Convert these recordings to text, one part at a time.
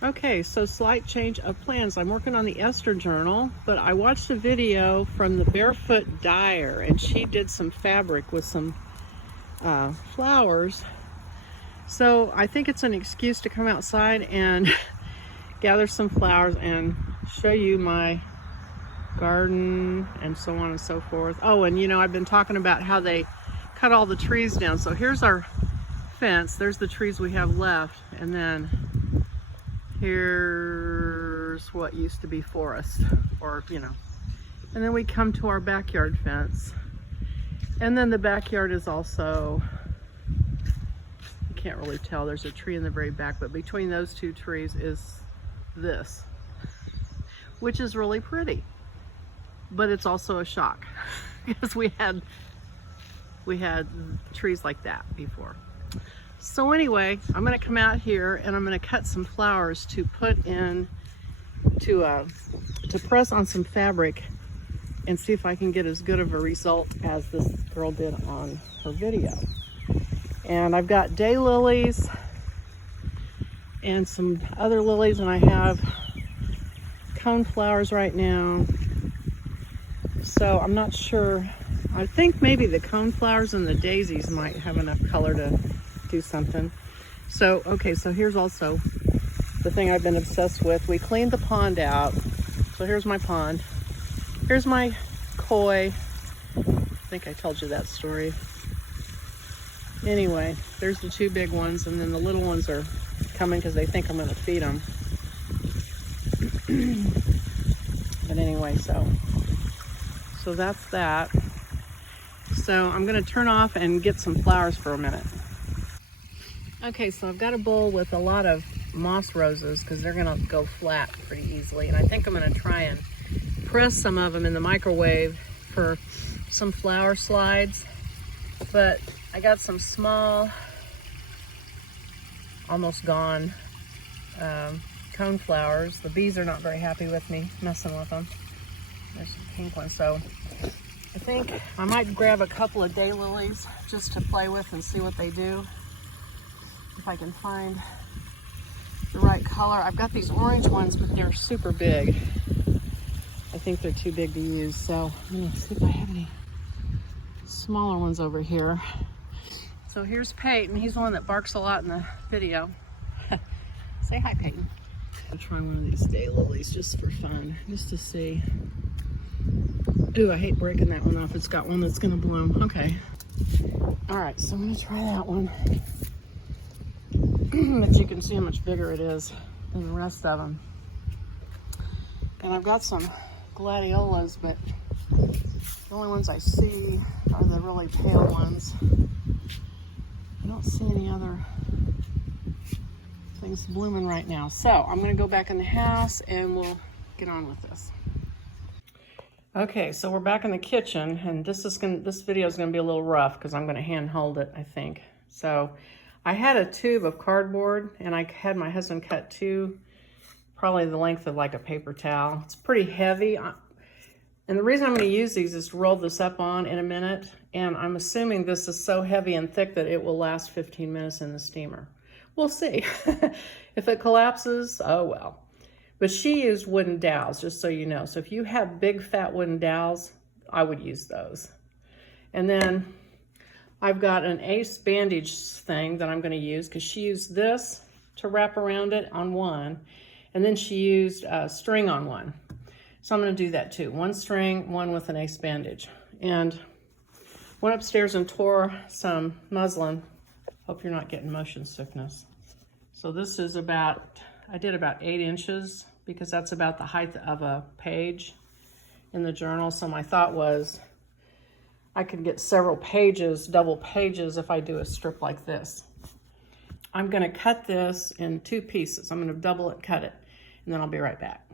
Okay, so slight change of plans. I'm working on the Esther journal, but I watched a video from the Barefoot Dyer, and she did some fabric with some flowers. So I think it's an excuse to come outside and gather some flowers and show you my garden and so on and so forth. Oh, and you know, I've been talking about how they cut all the trees down. So here's our fence. There's the trees we have left, and then here's what used to be forest, or you know, and then we come to our backyard fence, and then the backyard is also, you can't really tell, there's a tree in the very back, but between those two trees is this, which is really pretty, but it's also a shock because we had trees like that before. So anyway, I'm going to come out here and I'm going to cut some flowers to put in to press on some fabric and see if I can get as good of a result as this girl did on her video. And I've got daylilies and some other lilies, and I have cone flowers right now. So I'm not sure. I think maybe the cone flowers and the daisies might have enough color to do something. So, okay, so here's also the thing I've been obsessed with. We cleaned the pond out. So here's my pond. Here's my koi. I think I told you that story. Anyway, there's the two big ones, and then the little ones are coming because they think I'm going to feed them. But anyway, so that's that. So I'm going to turn off and get some flowers for a minute. Okay, so I've got a bowl with a lot of moss roses because they're going to go flat pretty easily. And I think I'm going to try and press some of them in the microwave for some flower slides. But I got some small, almost gone cone flowers. The bees are not very happy with me messing with them. There's some pink ones. So I think I might grab a couple of daylilies just to play with and see what they do. If I can find the right color. I've got these orange ones, but they're super big. I think they're too big to use, so I'm gonna see if I have any smaller ones over here. So here's Peyton. He's the one that barks a lot in the video. Say hi, Peyton. I'll try one of these daylilies just for fun, just to see. Ooh, I hate breaking that one off. It's got one that's gonna bloom. Okay. All right, so I'm gonna try that one. But you can see how much bigger it is than the rest of them. And I've got some gladiolas, but the only ones I see are the really pale ones. I don't see any other things blooming right now. So I'm going to go back in the house and we'll get on with this. Okay, so we're back in the kitchen, and this video is going to be a little rough because I'm going to hand hold it, I think. So I had a tube of cardboard, and I had my husband cut two, probably the length of like a paper towel. It's pretty heavy. And the reason I'm going to use these is to roll this up on in a minute. And I'm assuming this is so heavy and thick that it will last 15 minutes in the steamer. We'll see. If it collapses, oh well. But she used wooden dowels, just so you know. So if you have big fat wooden dowels, I would use those. And then I've got an ace bandage thing that I'm going to use because she used this to wrap around it on one, and then she used string on one. So I'm going to do that too. One string, one with an ace bandage. And went upstairs and tore some muslin. Hope you're not getting motion sickness. So this is about, I did about 8 inches because that's about the height of a page in the journal. So my thought was, I could get several pages, double pages, if I do a strip like this. I'm going to cut this in 2 pieces. I'm going to double it, cut it, and then I'll be right back.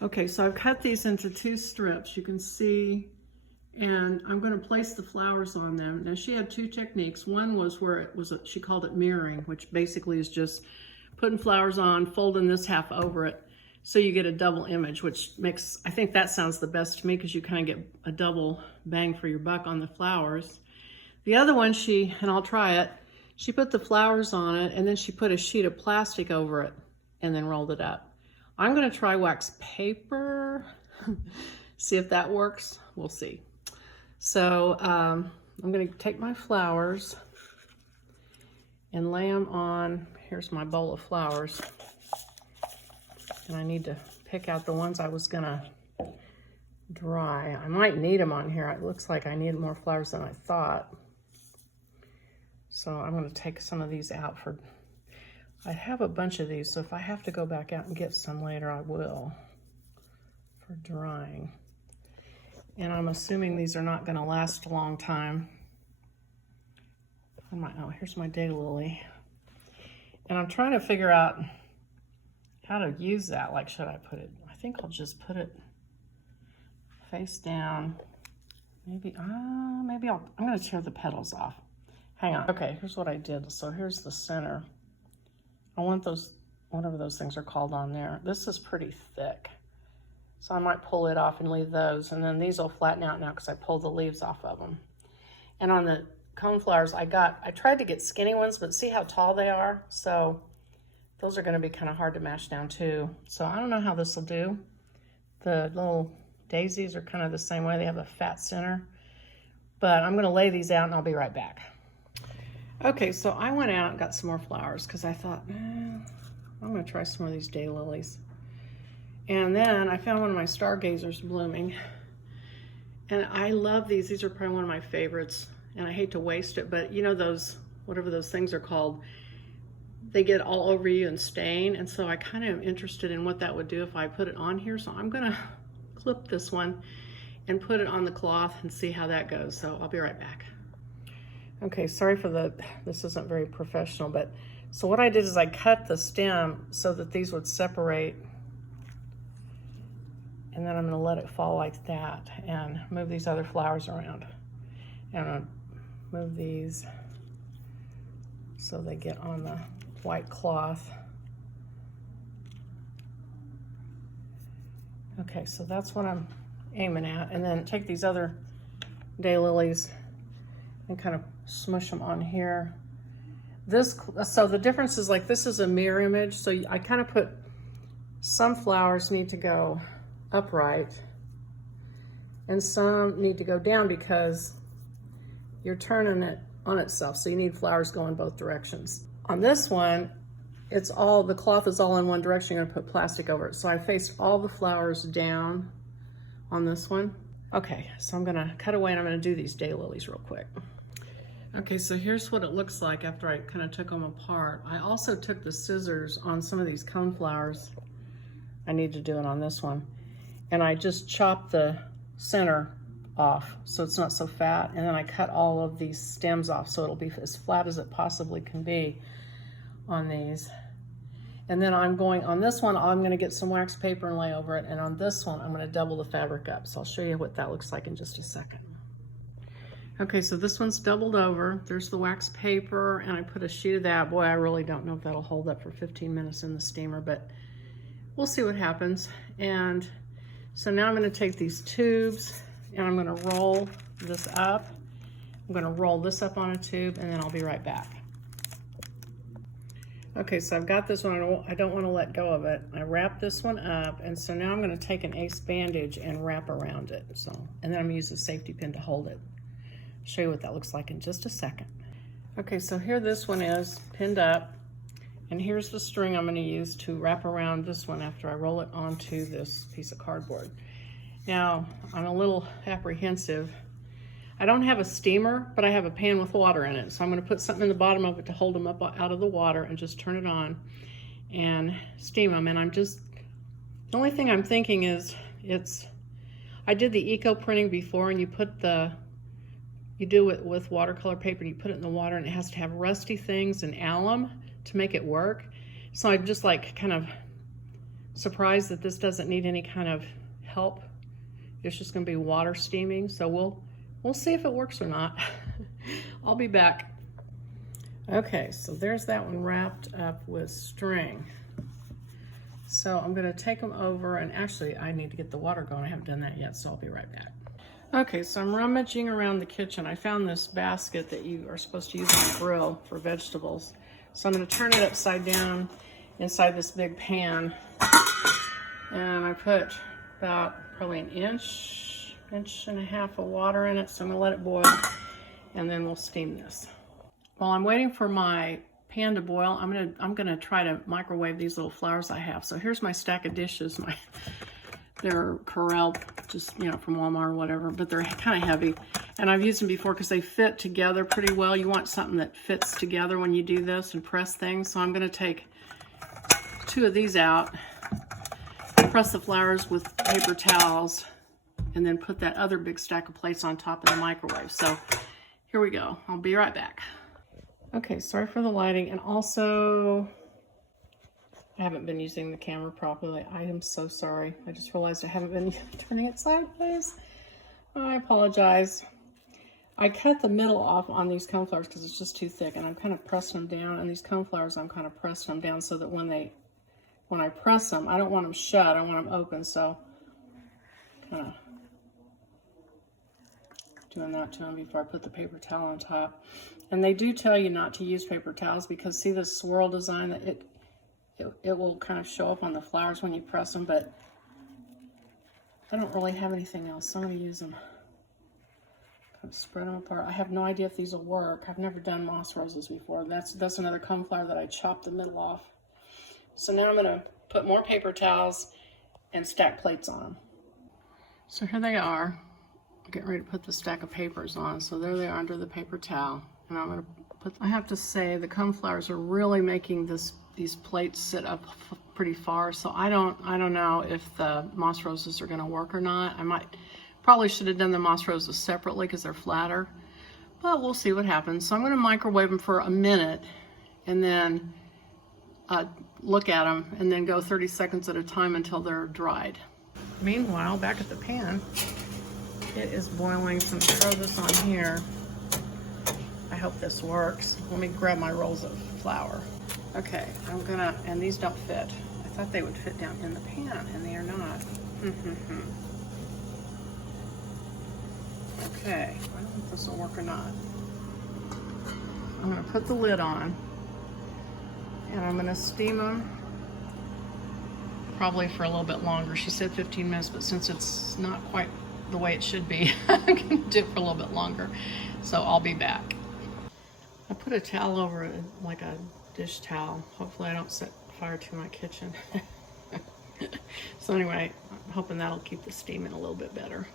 Okay, so I've cut these into 2 strips, you can see, and I'm going to place the flowers on them. Now she had 2 techniques. One was where it was, she called it mirroring, which basically is just putting flowers on, folding this half over it, so you get a double image, which makes, I think that sounds the best to me because you kind of get a double bang for your buck on the flowers. The other one, and I'll try it, she put the flowers on it and then she put a sheet of plastic over it and then rolled it up. I'm gonna try wax paper, see if that works, we'll see. So I'm gonna take my flowers and lay them on, here's my bowl of flowers. And I need to pick out the ones I was gonna dry. I might need them on here. It looks like I need more flowers than I thought. So I'm gonna take some of these out for, I have a bunch of these, so if I have to go back out and get some later, I will, for drying. And I'm assuming these are not gonna last a long time. Oh, here's my daylily. And I'm trying to figure out how to use that. Like, should I put it, I think I'll just put it face down. Maybe I'm gonna tear the petals off. Hang on. Okay, here's what I did. So here's the center. I want those, whatever those things are called on there. This is pretty thick. So I might pull it off and leave those. And then these will flatten out now because I pulled the leaves off of them. And on the coneflowers, I tried to get skinny ones, but see how tall they are? So those are gonna be kind of hard to mash down too. So I don't know how this will do. The little daisies are kind of the same way. They have a fat center. But I'm gonna lay these out and I'll be right back. Okay, so I went out and got some more flowers because I thought, I'm gonna try some more of these daylilies. And then I found one of my stargazers blooming. And I love these. These are probably one of my favorites. And I hate to waste it, but you know those, whatever those things are called, they get all over you and stain. And so I kind of am interested in what that would do if I put it on here. So I'm gonna clip this one and put it on the cloth and see how that goes. So I'll be right back. Okay, sorry for this isn't very professional, but so what I did is I cut the stem so that these would separate. And then I'm gonna let it fall like that and move these other flowers around. And I'm gonna move these so they get on the white cloth. Okay, so that's what I'm aiming at. And then take these other daylilies and kind of smush them on here. So the difference is, like, this is a mirror image. So I kind of put, some flowers need to go upright and some need to go down because you're turning it on itself. So you need flowers going both directions. On this one, it's all, the cloth is all in one direction. You're gonna put plastic over it. So I faced all the flowers down on this one. Okay, so I'm gonna cut away and I'm gonna do these daylilies real quick. Okay, so here's what it looks like after I kind of took them apart. I also took the scissors on some of these coneflowers. I need to do it on this one. And I just chopped the center off so it's not so fat. And then I cut all of these stems off so it'll be as flat as it possibly can be on these. And then I'm going, on this one, I'm gonna get some wax paper and lay over it. And on this one, I'm gonna double the fabric up. So I'll show you what that looks like in just a second. Okay, so this one's doubled over. There's the wax paper, and I put a sheet of that. Boy, I really don't know if that'll hold up for 15 minutes in the steamer, but we'll see what happens. And so now I'm gonna take these tubes and I'm gonna roll this up. I'm gonna roll this up on a tube and then I'll be right back. Okay, so I've got this one. I don't wanna let go of it. I wrap this one up, and so now I'm gonna take an ace bandage and wrap around it. And then I'm gonna use a safety pin to hold it. Show you what that looks like in just a second. Okay, so here this one is pinned up, and here's the string I'm gonna use to wrap around this one after I roll it onto this piece of cardboard. Now, I'm a little apprehensive. I don't have a steamer, but I have a pan with water in it. So I'm gonna put something in the bottom of it to hold them up out of the water and just turn it on and steam them. And the only thing I'm thinking is, I did the eco printing before, and you do it with watercolor paper, and you put it in the water, and it has to have rusty things and alum to make it work. So I'm just like kind of surprised that this doesn't need any kind of help. It's just gonna be water steaming. So we'll see if it works or not. I'll be back. Okay, so there's that one wrapped up with string. So I'm gonna take them over, and actually I need to get the water going. I haven't done that yet, so I'll be right back. Okay, so I'm rummaging around the kitchen. I found this basket that you are supposed to use on the grill for vegetables. So I'm gonna turn it upside down inside this big pan. And I put about probably an inch and a half of water in it. So I'm gonna let it boil and then we'll steam this. While I'm waiting for my pan to boil, I'm gonna try to microwave these little flowers I have. So here's my stack of dishes. They're Corel, just, you know, from Walmart or whatever, but they're kind of heavy. And I've used them before because they fit together pretty well. You want something that fits together when you do this and press things. So I'm going to take 2 of these out, press the flowers with paper towels, and then put that other big stack of plates on top of the microwave. So here we go. I'll be right back. Okay, sorry for the lighting. And also, I haven't been using the camera properly. I am so sorry. I just realized I haven't been turning it sideways. I apologize. I cut the middle off on these coneflowers because it's just too thick, and I'm kind of pressing them down. And these coneflowers, I'm kind of pressing them down so that when I press them, I don't want them shut. I want them open. So, kind of doing that to them before I put the paper towel on top. And they do tell you not to use paper towels because see this swirl design that it will kind of show up on the flowers when you press them, but I don't really have anything else, so I'm going to use them. Kind of spread them apart. I have no idea if these will work. I've never done moss roses before. That's another coneflower that I chopped the middle off. So now I'm going to put more paper towels and stack plates on them. So here they are. I'm getting ready to put the stack of papers on. So there they are under the paper towel. And I'm going to put, I have to say the coneflowers are really making these plates sit up pretty far, so I don't know if the moss roses are going to work or not. Probably should have done the moss roses separately because they're flatter, but we'll see what happens. So I'm going to microwave them for a minute and then look at them and then go 30 seconds at a time until they're dried. Meanwhile, back at the pan, it is boiling. So I'm going to throw this on here. I hope this works. Let me grab my rolls of flour. Okay, and these don't fit. I thought they would fit down in the pan, and they are not. Okay, I don't know if this will work or not. I'm gonna put the lid on, and I'm gonna steam them probably for a little bit longer. She said 15 minutes, but since it's not quite the way it should be, I'm gonna do it for a little bit longer. So I'll be back. I put a towel over it, like a dish towel. Hopefully I don't set fire to my kitchen. So anyway, I'm hoping that'll keep the steam in a little bit better.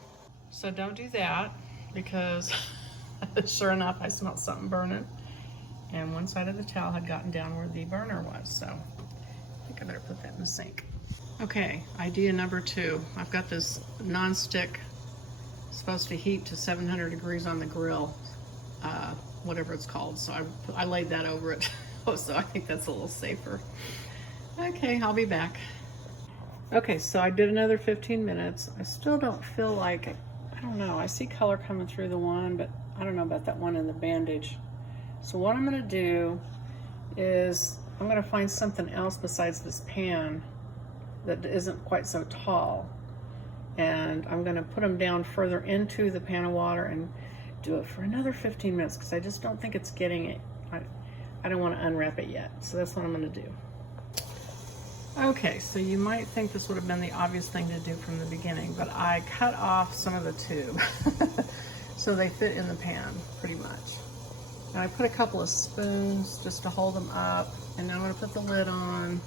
So don't do that because sure enough, I smelled something burning and one side of the towel had gotten down where the burner was. So I think I better put that in the sink. Okay, idea number 2. I've got this non-stick supposed to heat to 700 degrees on the grill, whatever it's called. So I laid that over it. So I think that's a little safer. Okay, I'll be back. Okay, so I did another 15 minutes. I still don't feel like, I don't know, I see color coming through the one, but I don't know about that one in the bandage. So what I'm gonna do is I'm gonna find something else besides this pan that isn't quite so tall. And I'm gonna put them down further into the pan of water and do it for another 15 minutes because I just don't think it's getting it. I don't want to unwrap it yet, so that's what I'm going to do. Okay, so you might think this would have been the obvious thing to do from the beginning, but I cut off some of the tube so they fit in the pan pretty much. And I put a couple of spoons just to hold them up, and now I'm going to put the lid on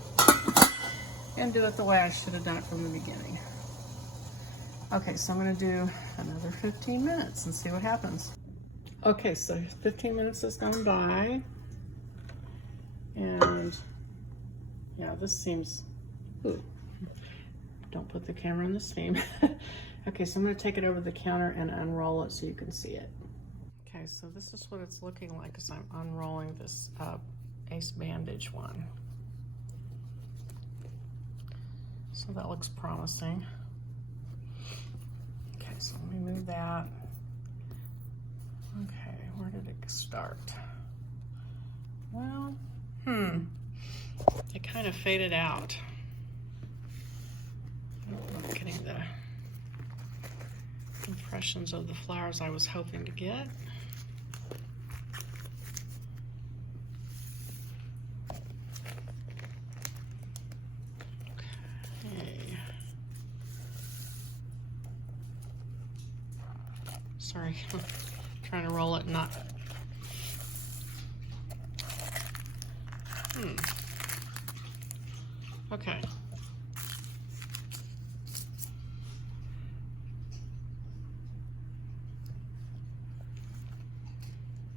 and do it the way I should have done it from the beginning. Okay, so I'm going to do another 15 minutes and see what happens. Okay, so 15 minutes has gone by. And yeah, this seems, ooh, don't put the camera in the steam. Okay, so I'm going to take it over the counter and unroll it so you can see it. Okay, so this is what it's looking like as I'm unrolling this Ace bandage one. So that looks promising. Okay, so let me move that. Okay, where did it start? Well, it kind of faded out. I don't know if I'm getting the impressions of the flowers I was hoping to get. Sorry, I'm trying to roll it and not. Okay.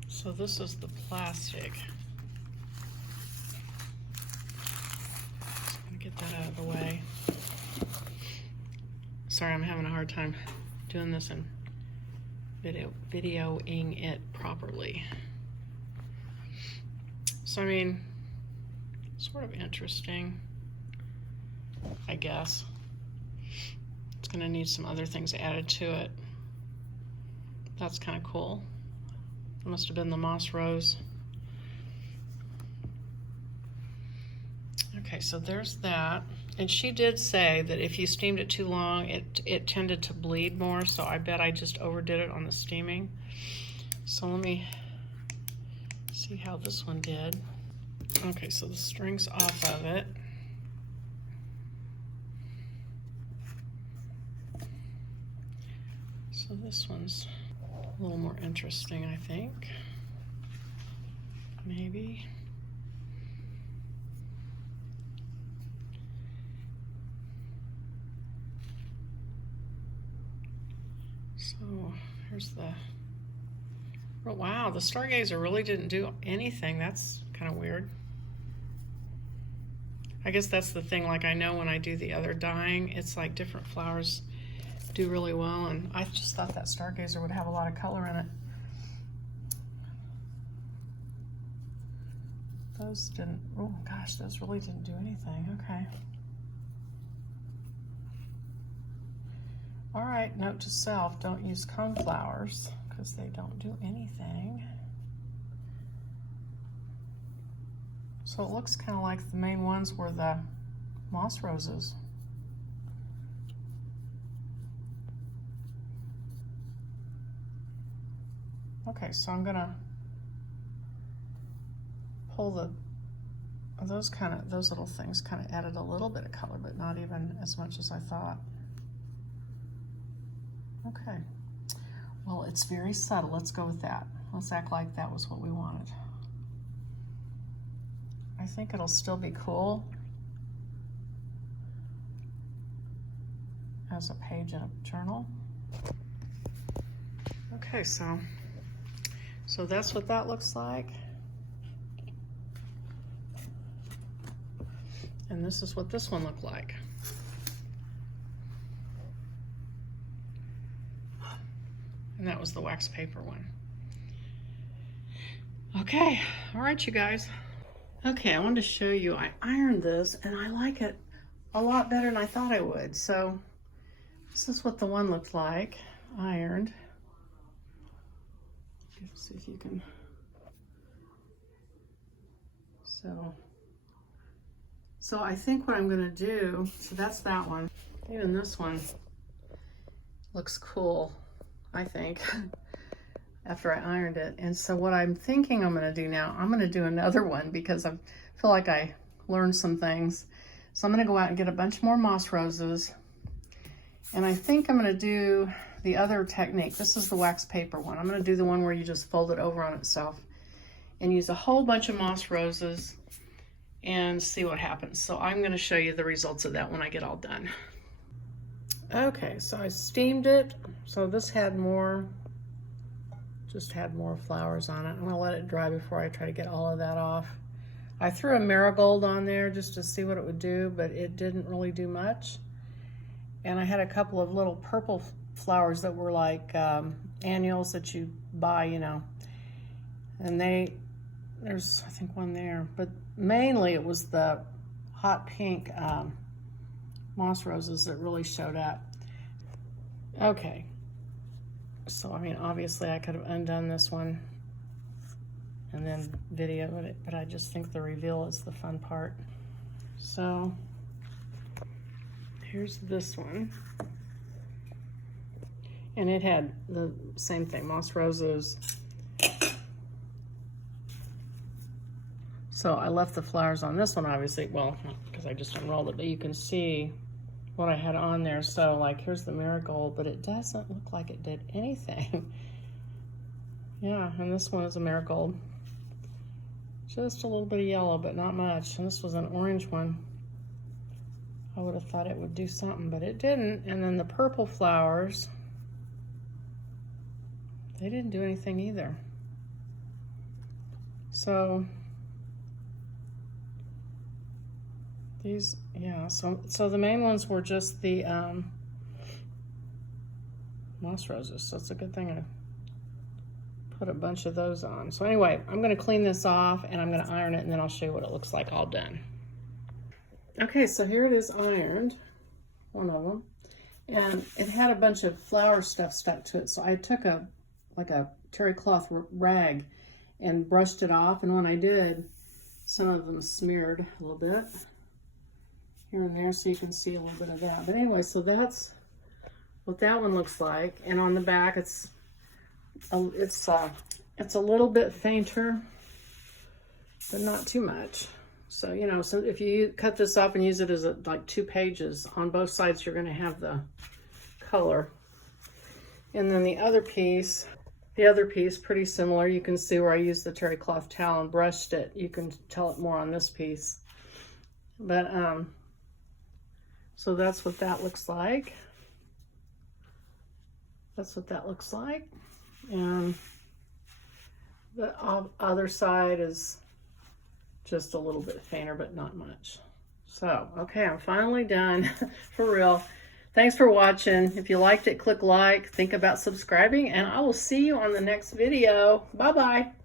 So this is the plastic. Just gonna get that out of the way. Sorry, I'm having a hard time doing this and videoing it properly. So I mean, sort of interesting, I guess. It's gonna need some other things added to it. That's kind of cool. It must have been the moss rose. Okay, so there's that. And she did say that if you steamed it too long, it tended to bleed more, so I bet I just overdid it on the steaming. So let me see how this one did. Okay, so the string's off of it. So this one's a little more interesting, I think. Maybe. So here's the, oh wow, the Stargazer really didn't do anything. That's kind of weird. I guess that's the thing, like I know when I do the other dyeing, it's like different flowers do really well, and I just thought that Stargazer would have a lot of color in it. Those didn't, oh gosh, those really didn't do anything. Okay. All right, note to self, don't use cone flowers because they don't do anything. So it looks kind of like the main ones were the moss roses. Okay, so I'm gonna pull those little things kind of added a little bit of color, but not even as much as I thought. Okay, well, it's very subtle. Let's go with that. Let's act like that was what we wanted. I think it'll still be cool as a page in a journal. Okay, so that's what that looks like. And this is what this one looked like. And that was the wax paper one. Okay, all right, you guys. Okay, I wanted to show you, I ironed this and I like it a lot better than I thought I would. So this is what the one looked like, ironed. Let's see if you can, so I think what I'm gonna do, so that's that one. Even this one looks cool, I think, after I ironed it. And so what I'm thinking I'm gonna do now, I'm gonna do another one because I feel like I learned some things. So I'm gonna go out and get a bunch more moss roses. And I think I'm gonna do the other technique. This is the wax paper one. I'm gonna do the one where you just fold it over on itself and use a whole bunch of moss roses and see what happens. So I'm gonna show you the results of that when I get all done. Okay, so I steamed it. So this had more, just had more flowers on it. I'm gonna let it dry before I try to get all of that off. I threw a marigold on there just to see what it would do, but it didn't really do much. And I had a couple of little purple flowers that were like annuals that you buy, you know. And there's, I think, one there. But mainly it was the hot pink moss roses that really showed up. Okay. So, I mean, obviously I could have undone this one and then videoed it, but I just think the reveal is the fun part. So here's this one. And it had the same thing, moss roses. So I left the flowers on this one, obviously, well, because I just unrolled it, but you can see what I had on there. So like here's the marigold, but it doesn't look like it did anything. Yeah, and this one is a marigold. Just a little bit of yellow, but not much. And this was an orange one. I would have thought it would do something, but it didn't. And then the purple flowers, they didn't do anything either. So these, yeah, so the main ones were just the moss roses. So it's a good thing I put a bunch of those on. So anyway, I'm going to clean this off and I'm going to iron it, and then I'll show you what it looks like all done. Okay, so here it is ironed, one of them, and it had a bunch of flower stuff stuck to it. So I took a terry cloth rag and brushed it off, and when I did, some of them smeared a little bit here and there, so you can see a little bit of that. But anyway, so that's what that one looks like. And on the back, it's a little bit fainter, but not too much. So, you know, so if you cut this up and use it as like 2 pages, on both sides you're going to have the color. And then the other piece, pretty similar. You can see where I used the terry cloth towel and brushed it. You can tell it more on this piece. But, so that's what that looks like. That's what that looks like. And the other side is just a little bit fainter, but not much. So, okay, I'm finally done for real. Thanks for watching. If you liked it, click like, think about subscribing, and I will see you on the next video. Bye-bye.